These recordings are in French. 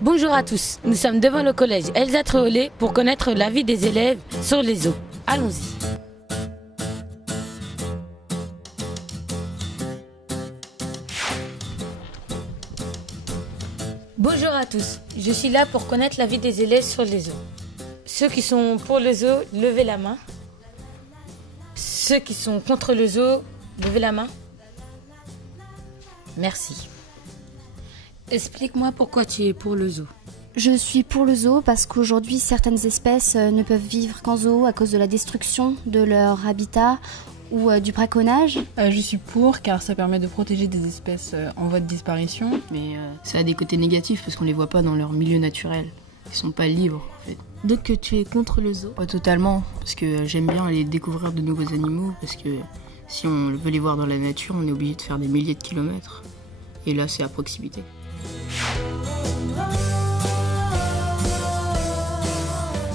Bonjour à tous, nous sommes devant le collège Elsa Tréollet pour connaître l'avis des élèves sur les zoos. Allons-y. Bonjour à tous, je suis là pour connaître l'avis des élèves sur les zoos. Ceux qui sont pour le zoo, levez la main. Ceux qui sont contre le zoo, levez la main. Merci. Explique-moi pourquoi tu es pour le zoo. Je suis pour le zoo parce qu'aujourd'hui, certaines espèces ne peuvent vivre qu'en zoo à cause de la destruction de leur habitat ou du braconnage. Je suis pour car ça permet de protéger des espèces en voie de disparition. Mais ça a des côtés négatifs parce qu'on les voit pas dans leur milieu naturel. Ils sont pas libres en fait. Donc tu es contre le zoo? Pas totalement, parce que j'aime bien aller découvrir de nouveaux animaux, parce que si on veut les voir dans la nature, on est obligé de faire des milliers de kilomètres. Et là, c'est à proximité.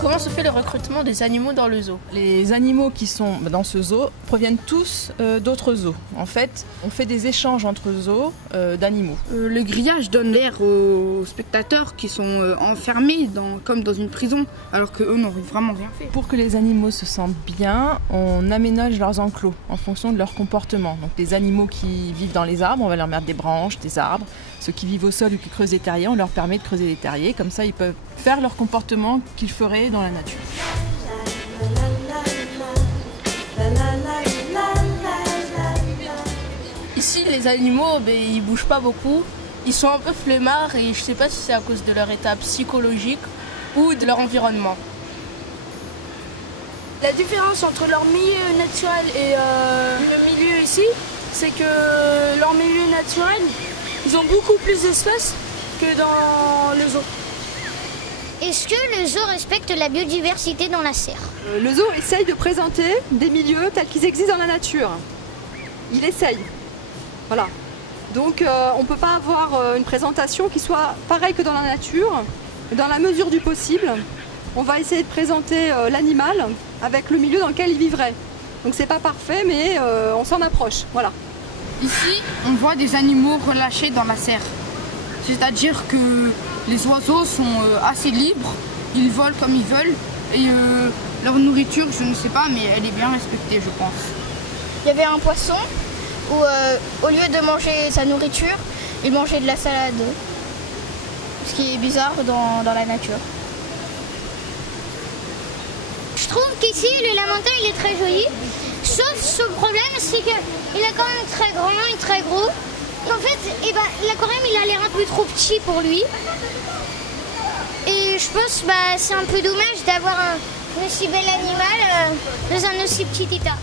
Comment se fait le recrutement des animaux dans le zoo? Les animaux qui sont dans ce zoo proviennent tous d'autres zoos. En fait, on fait des échanges entre zoos d'animaux. Le grillage donne l'air aux spectateurs qui sont enfermés comme dans une prison, alors qu'eux n'ont vraiment rien fait. Pour que les animaux se sentent bien, on aménage leurs enclos en fonction de leur comportement. Donc les animaux qui vivent dans les arbres, on va leur mettre des branches, des arbres. Ceux qui vivent au sol ou qui creusent des terriers, on leur permet de creuser des terriers. Comme ça, ils peuvent faire leur comportement qu'ils feraient dans la nature. Ici, les animaux, ils bougent pas beaucoup. Ils sont un peu flemmards et je sais pas si c'est à cause de leur état psychologique ou de leur environnement. La différence entre leur milieu naturel et le milieu ici, c'est que leur milieu naturel, ils ont beaucoup plus d'espèces que dans le zoo. Est-ce que le zoo respecte la biodiversité dans la serre? Le zoo essaye de présenter des milieux tels qu'ils existent dans la nature. Il essaye. Voilà. Donc on ne peut pas avoir une présentation qui soit pareille que dans la nature. Dans la mesure du possible, on va essayer de présenter l'animal avec le milieu dans lequel il vivrait. Donc c'est pas parfait, mais on s'en approche. Voilà. Ici, on voit des animaux relâchés dans la serre. C'est-à-dire que les oiseaux sont assez libres, ils volent comme ils veulent et leur nourriture, je ne sais pas, mais elle est bien respectée, je pense. Il y avait un poisson où, au lieu de manger sa nourriture, il mangeait de la salade. Ce qui est bizarre dans la nature. Je trouve qu'ici, le lamentin, il est très joli. Sauf ce problème, c'est qu'il est quand même très grand et très gros. Et en fait, l'aquarium, il a l'air un peu trop petit pour lui. Et je pense c'est un peu dommage d'avoir un aussi bel animal dans un aussi petit état.